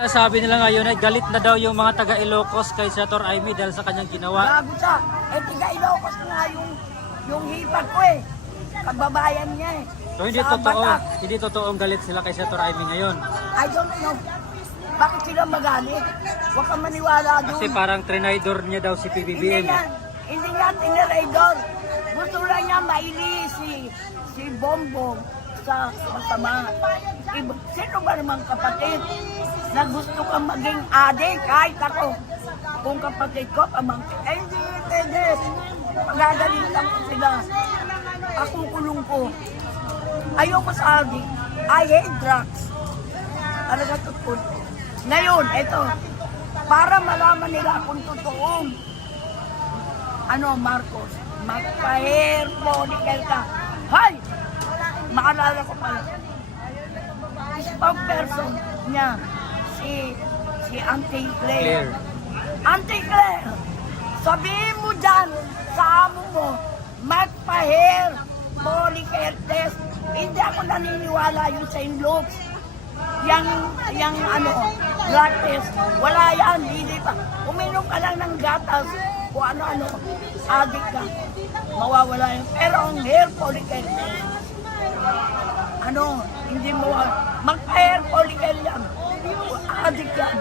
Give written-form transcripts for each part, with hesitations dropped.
Sabi nila ngayon ay galit na daw yung mga taga Ilocos kay Senator Amy dahil sa kanyang ginawa. Gago siya. Eh, taga Ilocos nga yung hipag ko eh. Kababayan niya eh. So hindi totoong galit sila kay Senator Amy ngayon. I don't know. Bakit sila magalit? Huwag kang maniwala doon. Kasi parang trinidor niya daw si PBBM. Hindi nga tiniraidor. Gusto lang niya maili si Bongbong sa masama. Sino ba namang kapatid na gusto kang maging adik? Kahit ako, kung kapatid ko, pamangkin. Eh, hindi pwede. Pagagalitan ko sila. Ako kulong ko. Ayoko sa adik. I hate drugs. Talaga totoo. Ngayon, ito, para malaman nila kung totoong Marcos, magpa-hair follicle ka. Hay! Maalala ko pala. Spokesperson niya, si Auntie Claire. Auntie Claire, sabihin mo dyan sa amo mo, magpa-hair follicle test. Hindi ako naniniwala yung St. Luke's. Yang blood test. Wala yan, hindi pa. Uminom ka lang ng gatas, o ano-ano, adik ka. Mawawala yan. Pero ang hair follicle test, hindi mawawala. Mag-hair follicle yan. Adik yan.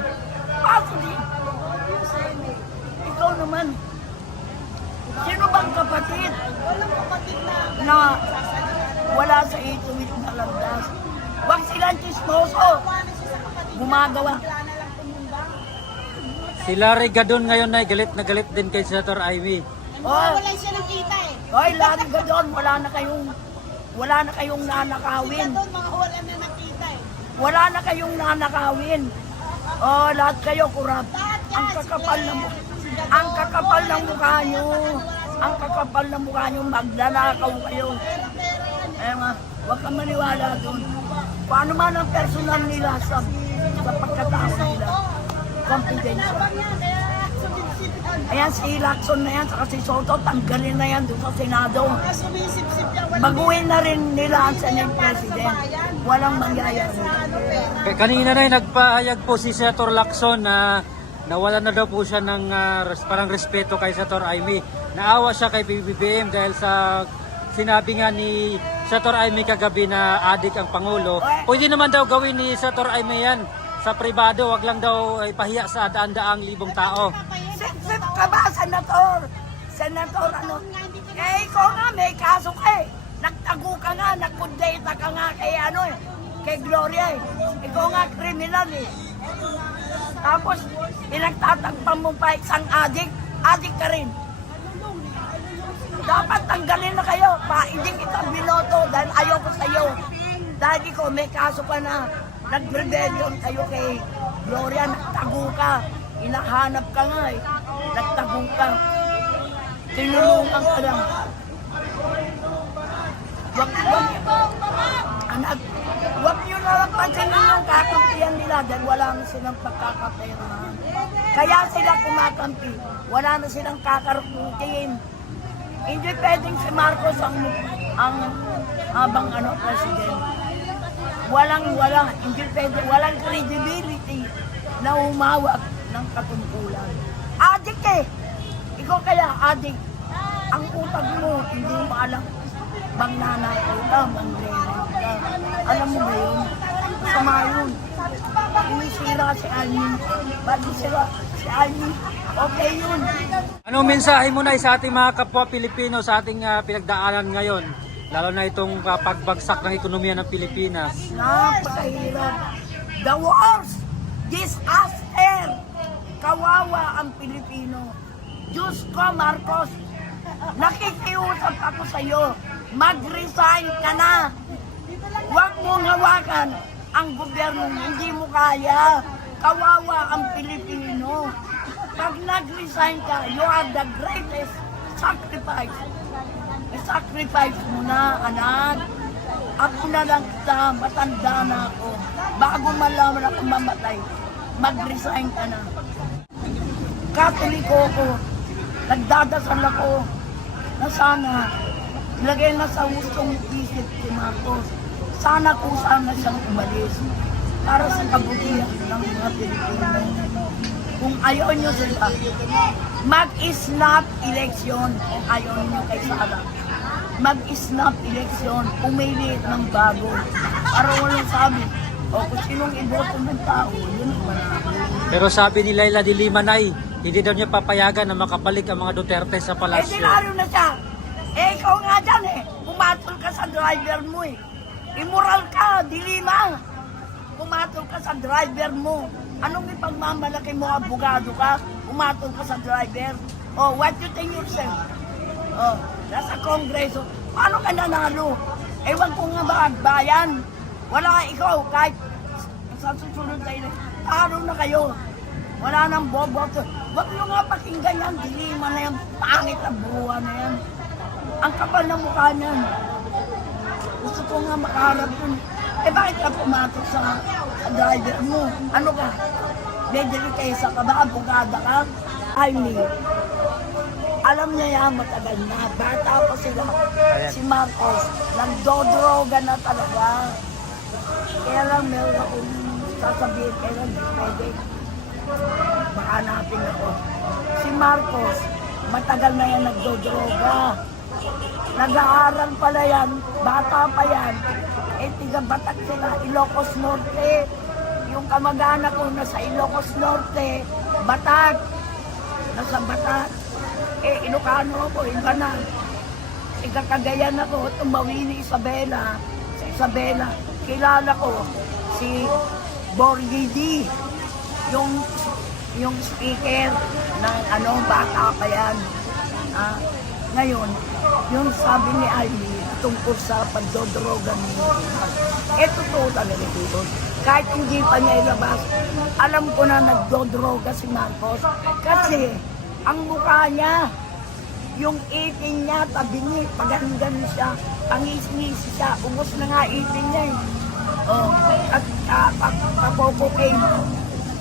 Positive. Ikaw naman. Sino bang kapatid na wala sa ituwid na landas? Huwag silang chismoso. Gumagawa. Si Larry Gadon ngayon ay galit na galit din kay Senator Amy. Wala siya ng kita eh. Hoy, Larry Gadon, wala na kayong nanakawin. Doon mga wala na nakita eh. Wala na kayong nanakawin. Lahat kayo kurap. Ang kakapal ng mukha nyo. Ang kakapal ng mukha nyo, maglalakaw kayo. Eh nga, huwag kang maniwala doon. Paano man ang personal nila sa pagkatao nila. Confidential. Ayan, si Lacson na yan, saka si Soto, tanggalin na yan doon sa Senado. Baguhin na rin nila ang Senate President. Walang mangyayari. Kanina na nagpahayag po si Senator Lacson na nawala na daw po siya ng parang respeto kay Senator Amy. Naawa siya kay PBBM dahil sa sinabi nga ni Senator Amy kagabi na adik ang Pangulo. Pwede naman daw gawin ni Senator Amy yan sa pribado, wag lang daw ipahiya sa daan-daang libong tao. Sip ka ba, Senator? Senator, Eh, ikaw nga, may kaso ka eh. Nagtago ka nga, nagkundata ka nga kay Gloria eh. Ikaw nga, kriminal eh. Tapos, pinagtatagpan mo pa isang adik ka rin. Dapat tanggalin na kayo. Hindi kita binoto dahil ayoko sa'yo. Dahil ikaw, may kaso ka na. Nag-rebellion kayo kay Gloria, nagtago ka. Inahanap ka nga eh. Nagtago ka. Tinulungan ka lang. Wag nyo na lang pansinin yung kakampihan nila dahil wala na silang pagkakaperahan. Kaya sila kumakampi. Wala na silang kakarukutin. Hindi pwedeng si Marcos ang habang president. Hindi pwede, walang credibility na humawak ng katungkulan. Adik eh! Ikaw kaya adik. Ang utak mo, hindi mo alam. Magnanakaw ka, mangrerent ka. Alam mo ba yun? Masama yun. Inisira si Almin. Bagi sila si Almin. Okay yun. Anong mensahe mo na sa ating mga kapwa Pilipino sa ating pinagdaanan ngayon? Lalo na itong pagbagsak ng ekonomiya ng Pilipinas. Napakahirap. The worst disaster. Kawawa ang Pilipino. Diyos ko, Marcos, nakikiusap ako sa iyo. Mag-resign ka na. Huwag mong hawakan ang gobyerno. Hindi mo kaya. Kawawa ang Pilipino. Pag nag-resign ka, you have the greatest sacrifice. I-sacrifice mo na, anak. Ako na lang kita, matanda na ako. Bago malaman ako mamatay, mag-resign ka na. Katoliko ko, nagdadasal ako na sana ilagay na sa hustong isip si Marcos. Sana siyang umalis. para sa kabutihan ng mga Pilipino. Kung ayaw nyo sila, mag-snap election kung ayaw nyo kay Sara. Mag-snap election, pumili ng bago. Para walang sabi, o kung sinong iboto ng tao, yun ang manalo. Pero sabi ni Laila de Lima, Nay, hindi daw niya papayagan na makabalik ang mga Duterte sa Eh, palasyo. dinaro na siya. Eh, ikaw nga dyan eh. Pumatol ka sa driver mo eh. Immoral ka, dilima. Pumatol ka sa driver mo. Anong ipagmamalaki mo, abogado ka? Pumatol ka sa driver. Oh, what you think yourself? Oh, nasa kongreso. Paano ka nanalo? Ewan ko nga ba, bayan? Wala ikaw, kahit sa susunod tayo, taro na kayo. Wala nang boboto. Huwag nyo nga pakinggan yan, dilima na yan, pangit na buwa na yan. Ang kapal na mukha niyan. Gusto ko nga makaharap yun. Eh bakit ka pumatok sa driver mo? Ano ka? May delikesa ka ba? Abogada ka? I mean, alam niya yan matagal na. Bata pa sila. Si Marcos, nagdodroga na talaga. Kaya lang meron akong sasabihin, kaya lang di pwede. Baka natin ako. Si Marcos, matagal na yan nagdodroga. Nag-aaral pala yan, bata pa yan. Eh, tiga-Batak sila, Ilocos Norte. Yung kamag-anak ko nasa Ilocos Norte, Batak. Nasa Batak. Eh, Ilocano ako, iba na. Ikakagayan ako, tumawi ni Isabela. Sa Isabela, kilala ko si Borgidi. Yung speaker ng bata pa yan. Ngayon, yung sabi ni Ivy tungkol sa pagdodroga niya, totoo talaga dito. Kahit hindi pa niya ilabas, alam ko na nagdodroga si Marcos. Kasi, ang mukha niya, yung itin niya, tabingi, pagandang siya, pangis-ngisi siya, ubos na nga itin niya eh. Oh, at papokokain.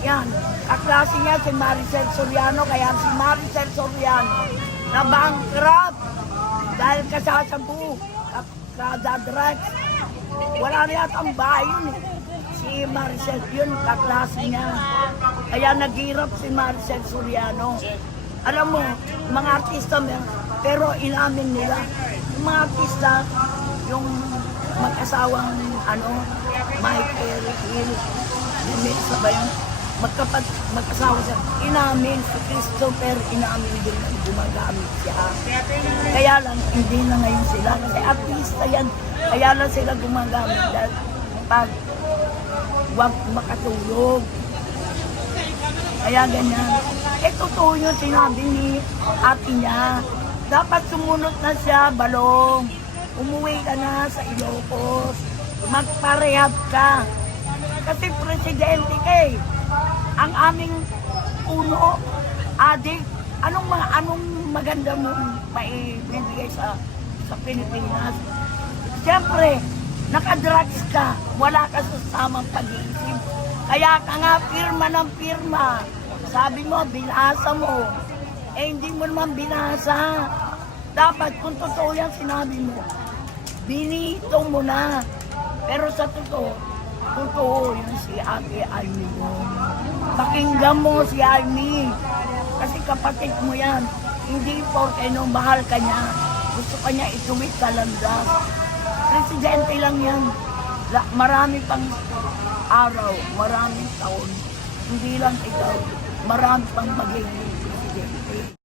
Yan, kaklase niya si Maricel Soriano, kaya si Maricel Soriano, na bankrupt dahil kasasabu, kada-drugs. Wala na yata ang bahay yun eh. Si Maricel, yun, kaklase niya. Kaya naghirap si Maricel Soriano. Alam mo, mga artista, pero inamin nila. Yung mga artista, yung mag-asawang, Michael Hill, sabay yung mag-asawa siya, inamin si Christopher, inamin din na gumagamit siya. Kaya lang, hindi na ngayon sila. Kasi artista yan, kaya lang sila gumagamit dahil pag huwag makatulog. Kaya ganyan. Totoo yun, sinabi ni ate niya. Dapat sumunod na siya, Balong. Umuwi ka na sa Ilocos. Magparehab ka. Kasi presidente ka eh. Ang aming puno, adik, anong maganda mong maibigay sa Pilipinas? Siyempre, nakadrugs ka, wala ka sa tamang pag-iisip. Kaya ka nga pirma ng pirma. Sabi mo, binasa mo. Hindi mo naman binasa. Dapat, kung totoo yan sinabi mo, binito mo na. Pero sa totoo yun si Ate Amy mo. Pakinggan mo si Amy. Kasi kapatid mo yan. Hindi porke nung mahal ka niya, gusto ka niya ituwid sa landas. Presidente lang yan. Marami pang araw, maraming taon. Hindi lang ikaw, marami pang magiging presidente.